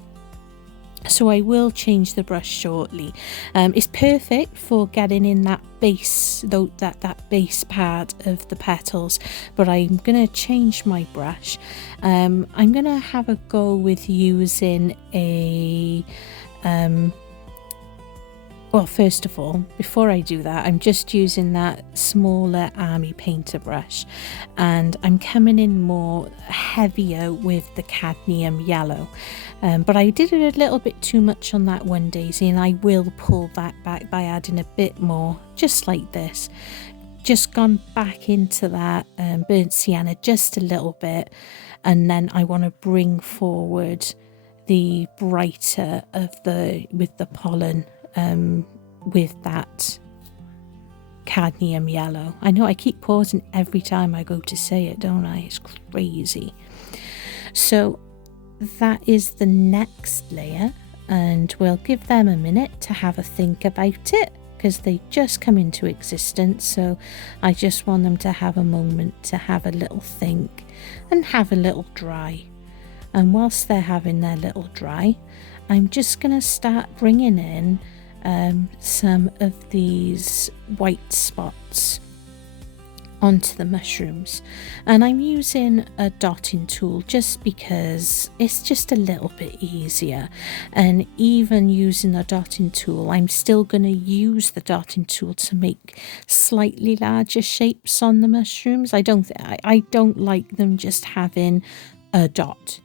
So I will change the brush shortly. It's perfect for getting in that base, though, that base part of the petals, but I'm going to change my brush. I'm going to have a go with using a well, first of all, before I do that, I'm just using that smaller Army Painter brush, and I'm coming in more heavier with the cadmium yellow. But I did it a little bit too much on that one daisy, and I will pull that back by adding a bit more, just like this. just gone back into that burnt sienna just a little bit, and then I want to bring forward the brighter of with the pollen with that cadmium yellow. I know I keep pausing every time I go to say it, don't I? It's crazy. So that is the next layer, and we'll give them a minute to have a think about it, because they just come into existence, so I just want them to have a moment to have a little think and have a little dry. And whilst they're having their little dry, I'm just going to start bringing in some of these white spots onto the mushrooms, and I'm using a dotting tool just because it's just a little bit easier. And even using a dotting tool, I'm still going to use the dotting tool to make slightly larger shapes on the mushrooms. I don't like them just having a dot.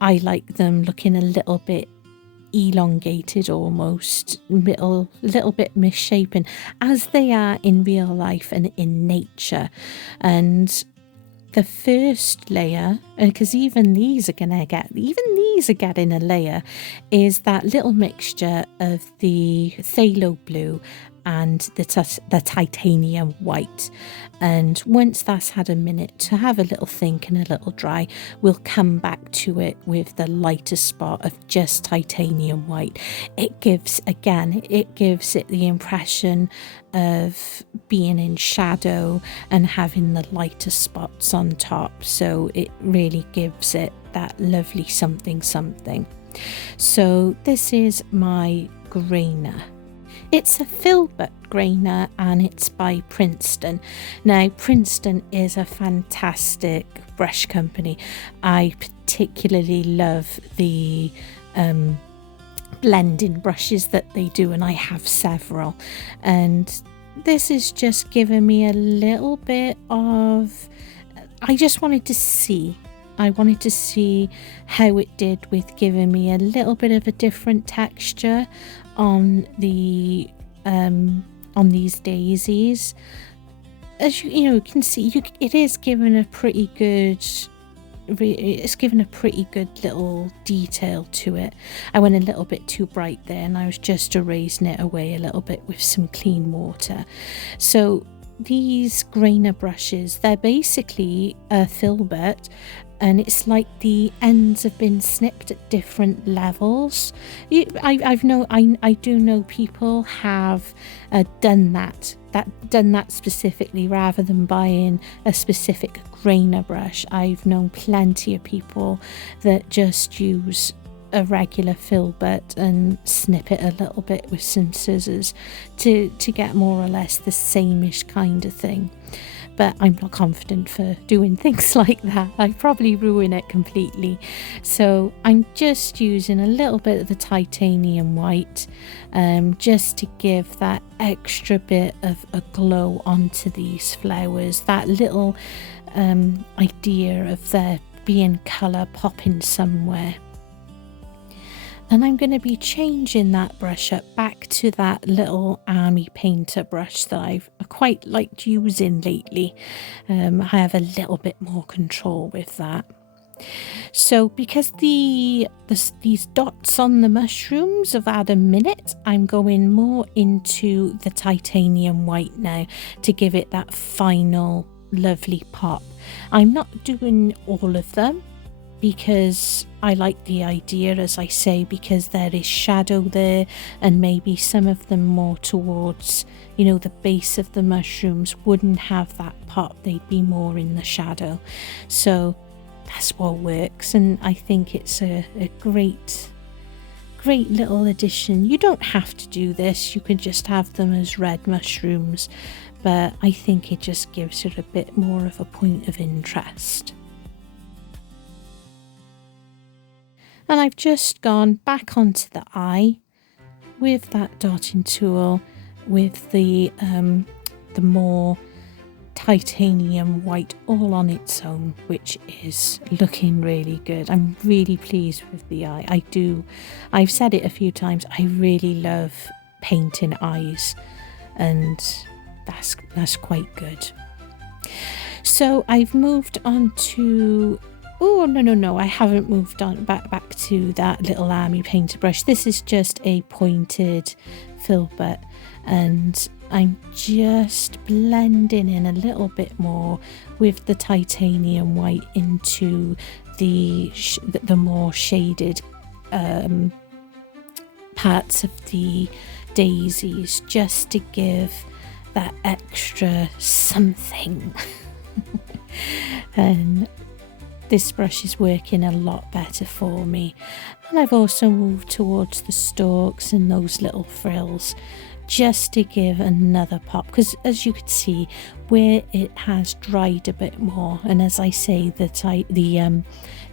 I like them looking a little bit elongated, almost little bit misshapen, as they are in real life and in nature. And the first layer, because even these are getting a layer, is that little mixture of the phthalo blue and the titanium white. And once that's had a minute to have a little think and a little dry, we'll come back to it with the lighter spot of just titanium white. It gives it the impression of being in shadow and having the lighter spots on top, so it really gives it that lovely something something. So this is my grainer. It's a filbert grainer, and it's by Princeton. Now, Princeton is a fantastic brush company. I particularly love the blending brushes that they do, and I have several. And this is just giving me a little bit of... I wanted to see how it did with giving me a little bit of a different texture on these daisies. As you can see, it is given a pretty good little detail to it. I went a little bit too bright there, and I was just erasing it away a little bit with some clean water. So these grainer brushes, they're basically a filbert, and it's like the ends have been snipped at different levels. I do know people have done that specifically, rather than buying a specific grainer brush. I've known plenty of people that just use a regular filbert and snip it a little bit with some scissors to get more or less the sameish kind of thing. But I'm not confident for doing things like that. I'd probably ruin it completely. So I'm just using a little bit of the titanium white, just to give that extra bit of a glow onto these flowers. That little idea of there being colour popping somewhere. And I'm going to be changing that brush up back to that little army painter brush that I've quite liked using lately. I have a little bit more control with that. So because these dots on the mushrooms have had a minute, I'm going more into the titanium white now to give it that final lovely pop. I'm not doing all of them, because I like the idea, as I say, because there is shadow there, and maybe some of them more towards, the base of the mushrooms wouldn't have that pop. They'd be more in the shadow. So that's what works, and I think it's a great little addition. You don't have to do this. You can just have them as red mushrooms, but I think it just gives it a bit more of a point of interest. And I've just gone back onto the eye with that dotting tool with the more titanium white all on its own, which is looking really good. I'm really pleased with the eye. I've said it a few times, I really love painting eyes, and that's quite good. So I've moved on to, oh no, I haven't moved on back to that little army painter brush. This is just a pointed filbert, and I'm just blending in a little bit more with the titanium white into the more shaded parts of the daisies, just to give that extra something. And this brush is working a lot better for me. And I've also moved towards the stalks and those little frills, just to give another pop, because as you can see, where it has dried a bit more, and as I say, the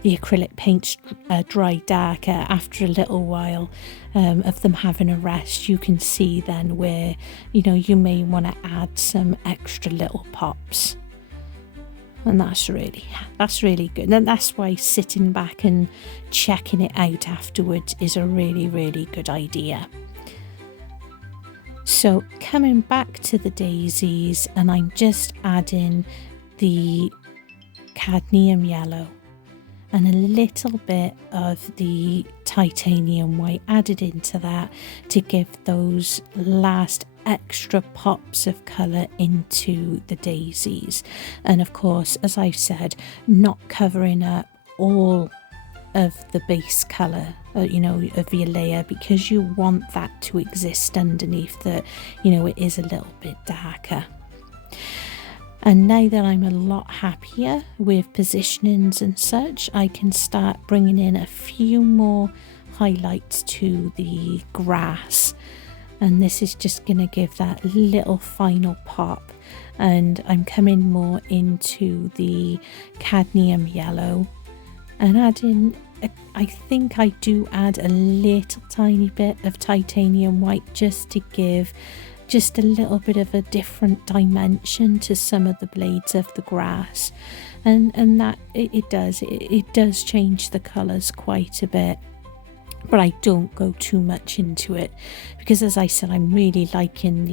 acrylic paints dry darker after a little while of them having a rest, you can see then where, you know, you may want to add some extra little pops. And that's really good. And that's why sitting back and checking it out afterwards is a really, really good idea. So coming back to the daisies, and I'm just adding the cadmium yellow and a little bit of the titanium white added into that to give those last extra pops of colour into the daisies. And of course, as I've said, not covering up all of the base colour, you know, of your layer, because you want that to exist underneath the, you know, it is a little bit darker. And now that I'm a lot happier with positionings and such, I can start bringing in a few more highlights to the grass. And this is just going to give that little final pop. And I'm coming more into the cadmium yellow and adding, I think I do add a little tiny bit of titanium white, just to give just a little bit of a different dimension to some of the blades of the grass. And that it does change the colours quite a bit. But I don't go too much into it, because as I said, I'm really liking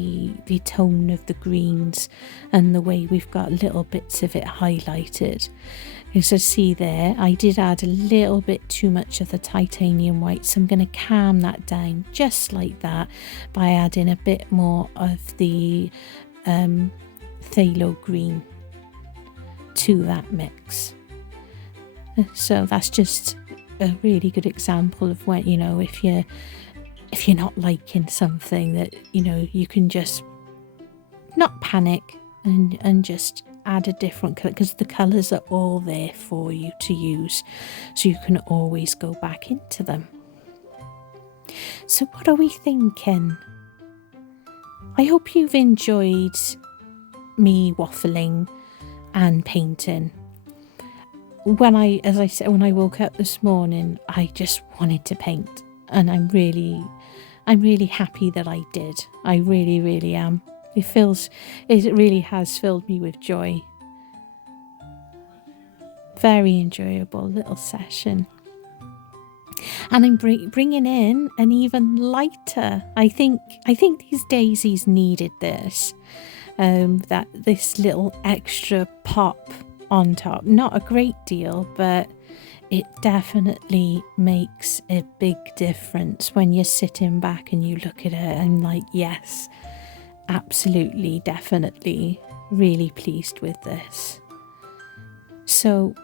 the tone of the greens and the way we've got little bits of it highlighted. So see there, I did add a little bit too much of the titanium white, so I'm going to calm that down just like that by adding a bit more of the phthalo green to that mix. So that's just a really good example of when, you know, if you're not liking something, that, you know, you can just not panic and just add a different colour, because the colours are all there for you to use, so you can always go back into them. So what are we thinking? I hope you've enjoyed me waffling and painting. As I said, when I woke up this morning, I just wanted to paint, and I'm really happy that I did. I really, really am. It really has filled me with joy. Very enjoyable little session. And I'm bringing in an even lighter. I think these daisies needed this. This little extra pop on top. Not a great deal, but it definitely makes a big difference when you're sitting back and you look at it and like, yes, absolutely, definitely, really pleased with this. So,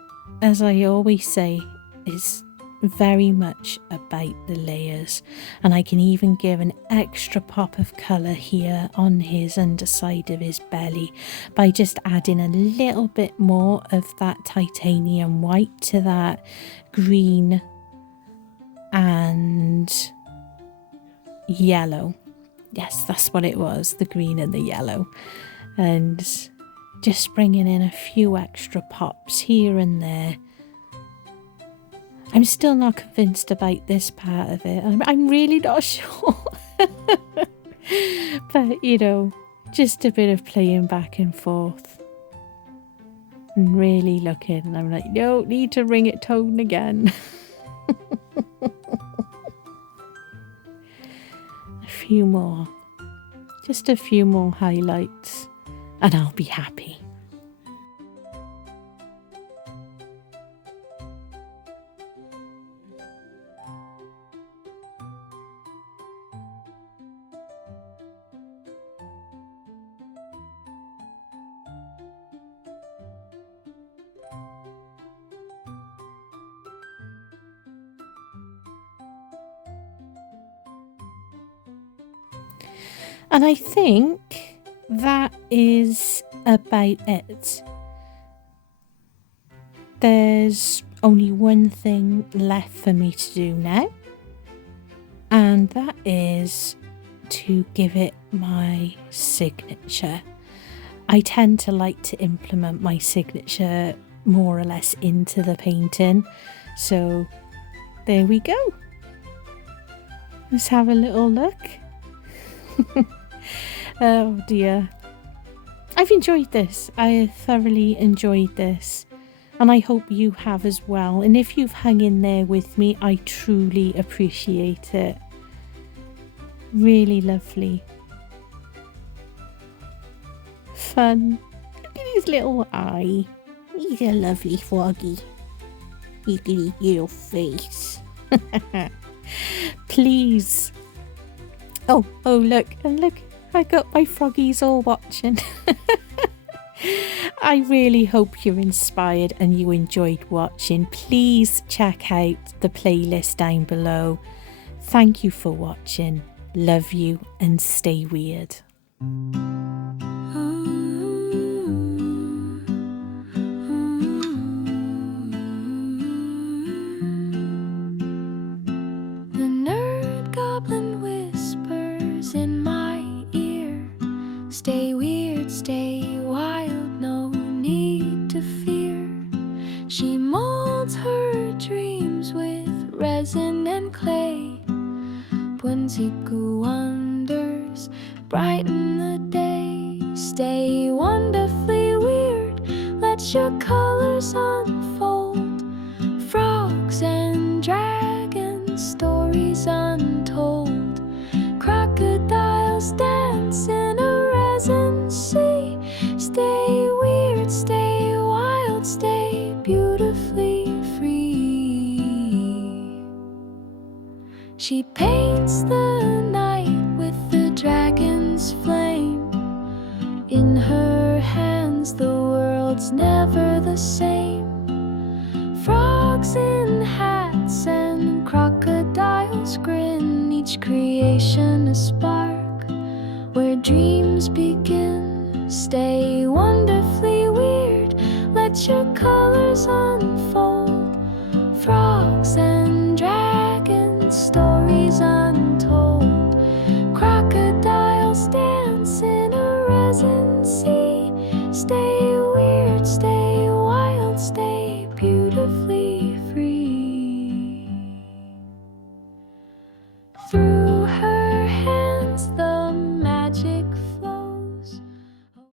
as I always say, it's very much about the layers, and I can even give an extra pop of colour here on his underside of his belly by just adding a little bit more of that titanium white to that green and yellow. Yes, that's what it was, the green and the yellow. And just bringing in a few extra pops here and there. I'm still not convinced about this part of it. I'm really not sure. But, you know, just a bit of playing back and forth. And really looking. And I'm like, no, need to ring it tone again. A few more. Just a few more highlights. and I'll be happy. And I think that is about it. There's only one thing left for me to do now, and that is to give it my signature. I tend to like to implement my signature more or less into the painting, so there we go. Let's have a little look. Oh dear. I've enjoyed this. I thoroughly enjoyed this. And I hope you have as well. And if you've hung in there with me, I truly appreciate it. Really lovely. Fun. Look at his little eye. He's a lovely Froggy. Look at his little face. Please. Oh, look, and look, I got my froggies all watching. I really hope you're inspired and you enjoyed watching. Please check out the playlist down below. Thank you for watching. Love you and stay weird. Stay weird, stay wild, no need to fear. She molds her dreams with resin and clay. Whimsical wonders brighten the day. Stay wonderfully weird, let your colors unfold. Frogs and dragons, stories untold. Crocodiles dance in a resin sea. Stay weird, stay wild, stay beautifully free. She paints the night with the dragon's flame. In her hands the world's never the same. Frogs in hats and crocodiles grin, each creation a spark where dreams begin. Stay wonderfully weird, let your colors unfold. Frogs and dragons, stories untold. Crocodiles dance in a resin sea. Stay weird, stay wild, stay beautifully